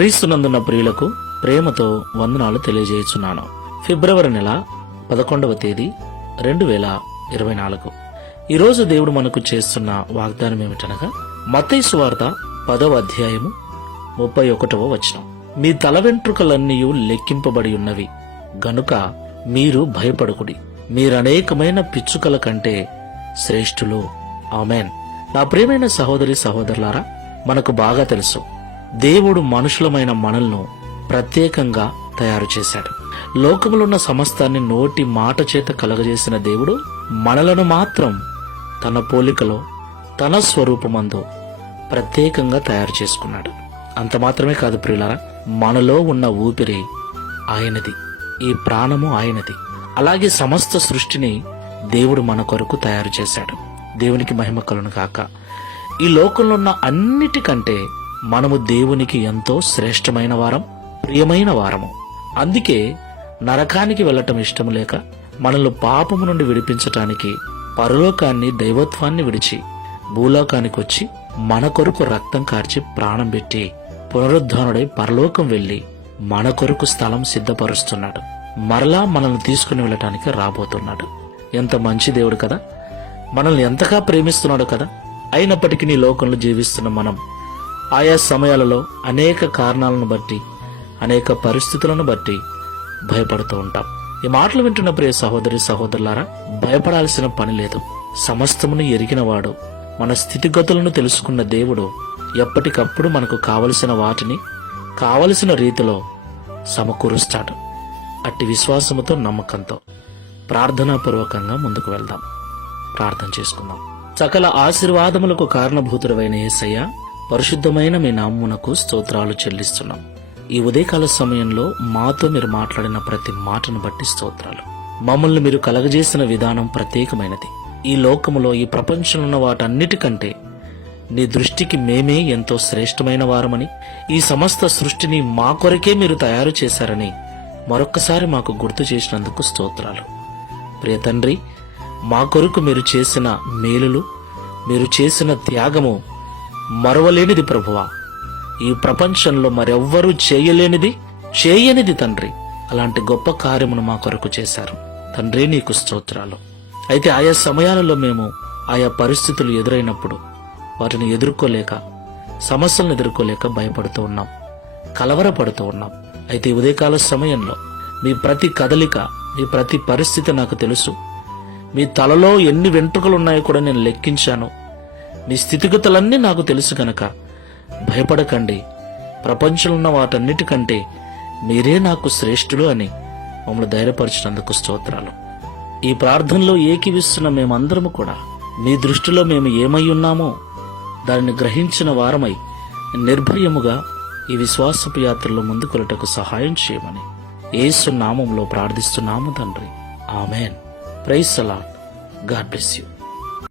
క్రీస్తునందున్న ప్రియులకు ప్రేమతో వందనాలు తెలియజేయుచున్నాను. ఫిబ్రవరి నెల 11వ తేదీ 2024. ఈరోజు దేవుడు మనకు చేస్తున్న వాగ్దానం ఏమిటనగా మత్తయి సువార్త 10వ అధ్యాయము 31వ వచనం. మీ తల వెంట్రుకలన్నీ లెక్కింపబడి ఉన్నవి గనుక మీరు భయపడకుడి, మీరనేకమైన పిచ్చుకల కంటే శ్రేష్ఠులు. ఆమెన్. నా ప్రియమైన సహోదరి సహోదరులారా, మనకు బాగా తెలుసు దేవుడు మనుషులమైన మనల్ని ప్రత్యేకంగా తయారు చేశాడు. లోకములున్న సమస్తాన్ని నోటి మాట చేత కలగజేసిన దేవుడు మనలను మాత్రం తన పోలికలో తన స్వరూపమందు ప్రత్యేకంగా తయారు చేసుకున్నాడు. అంత మాత్రమే కాదు ప్రియులారా, మనలో ఉన్న ఊపిరి ఆయనది, ఈ ప్రాణము ఆయనది. అలాగే సమస్త సృష్టిని దేవుడు మన కొరకు తయారు చేశాడు. దేవునికి మహిమ కలుగును గాక. ఈ లోకంలో ఉన్న అన్నిటికంటే మనము దేవునికి ఎంతో శ్రేష్టమైన వారం, ప్రియమైన వారము. అందుకే నరకానికి వెళ్లటం ఇష్టం లేక మనల్ని పాపము నుండి విడిపించటానికి పరలోకాన్ని, దైవత్వాన్ని విడిచి భూలోకానికి వచ్చి మన కొరకు రక్తం కార్చి ప్రాణం పెట్టి పునరుద్ధానుడై పరలోకం వెళ్లి మన కొరకు స్థలం సిద్ధపరుస్తున్నాడు. మరలా మనల్ని తీసుకుని వెళ్ళటానికి రాబోతున్నాడు. ఎంత మంచి దేవుడు కదా! మనల్ని ఎంతగా ప్రేమిస్తున్నాడు కదా! అయినప్పటికీ నీ లోకంలో జీవిస్తున్న మనం ఆయా సమయాలలో అనేక కారణాలను బట్టి, అనేక పరిస్థితులను బట్టి భయపడుతూ ఉంటాం. ఈ మాటలు వింటున్న ప్రియ సహోదరి సహోదరులారా, భయపడాల్సిన పని లేదు. సమస్తమును ఎరిగినవాడు, మన స్థితిగతులను తెలుసుకున్న దేవుడు ఎప్పటికప్పుడు మనకు కావలసిన వాటిని కావలసిన రీతిలో సమకూరుస్తాడు. అట్టి విశ్వాసముతో, నమ్మకంతో ప్రార్థనాపూర్వకంగా ముందుకు వెళ్దాం. ప్రార్థన చేసుకుందాం. సకల ఆశీర్వాదములకు కారణభూతుడైన యేసయ్య, పరిశుద్ధమైన మీ నామమునకు స్తోత్రాలు చెల్లిస్తున్నాం. ఈ ఉదయకాల సమయంలో మాతో మీరు మాట్లాడిన ప్రతి మాటను బట్టి స్తోత్రాలు. మమ్మల్ని మీరు కలగజేసిన విధానం ప్రత్యేకమైనది. ఈ లోకములో, ఈ ప్రపంచంలో ఉన్న వాటన్నిటికంటే నీ దృష్టికి మేమే ఎంతో శ్రేష్టమైన వారమని, ఈ సమస్త సృష్టిని మా కొరకే మీరు తయారు చేశారని మరొక్కసారి మాకు గుర్తు చేసినందుకు స్తోత్రాలు. ప్రియ తండ్రి, మా కొరకు మీరు చేసిన మేలులు, మీరు చేసిన త్యాగము మరవలేనిది ప్రభువా. ఈ ప్రపంచంలో మరెవ్వరూ చేయనిది తండ్రి. అలాంటి గొప్ప కార్యమును మా కొరకు చేశారు తండ్రి, నీకు స్తోత్రాలు. అయితే ఆయా సమయాలలో మేము ఆయా పరిస్థితులు ఎదురైనప్పుడు వాటిని ఎదుర్కోలేక, సమస్యలను ఎదుర్కోలేక భయపడుతూ ఉన్నాం, కలవరపడుతూ ఉన్నాం. అయితే ఈ ఉదయకాల సమయంలో మీ ప్రతి కదలిక, మీ ప్రతి పరిస్థితి నాకు తెలుసు. మీ తలలో ఎన్ని వెంట్రుకలు ఉన్నాయో కూడా నేను లెక్కించాను. మీ స్థితిగతులన్నీ నాకు తెలుసు కనుక భయపడకండి, ప్రపంచంలో ఉన్న వాటన్నిటికంటే మీరే నాకు శ్రేష్ఠులు అని మమ్మల్ని ధైర్యపరిచినందుకు స్తోత్రాలు. ఈ ప్రార్థనలో ఏకీవిస్తున్న మేమందరము కూడా మీ దృష్టిలో మేము ఏమై ఉన్నామో దానిని గ్రహించిన వారమై నిర్భయముగా ఈ విశ్వాసపు యాత్రలో ముందుకొలటకు సహాయం చేయమని యేసు నామములో ప్రార్థిస్తున్నాము తండ్రి. Amen. Praise the lord. God bless you.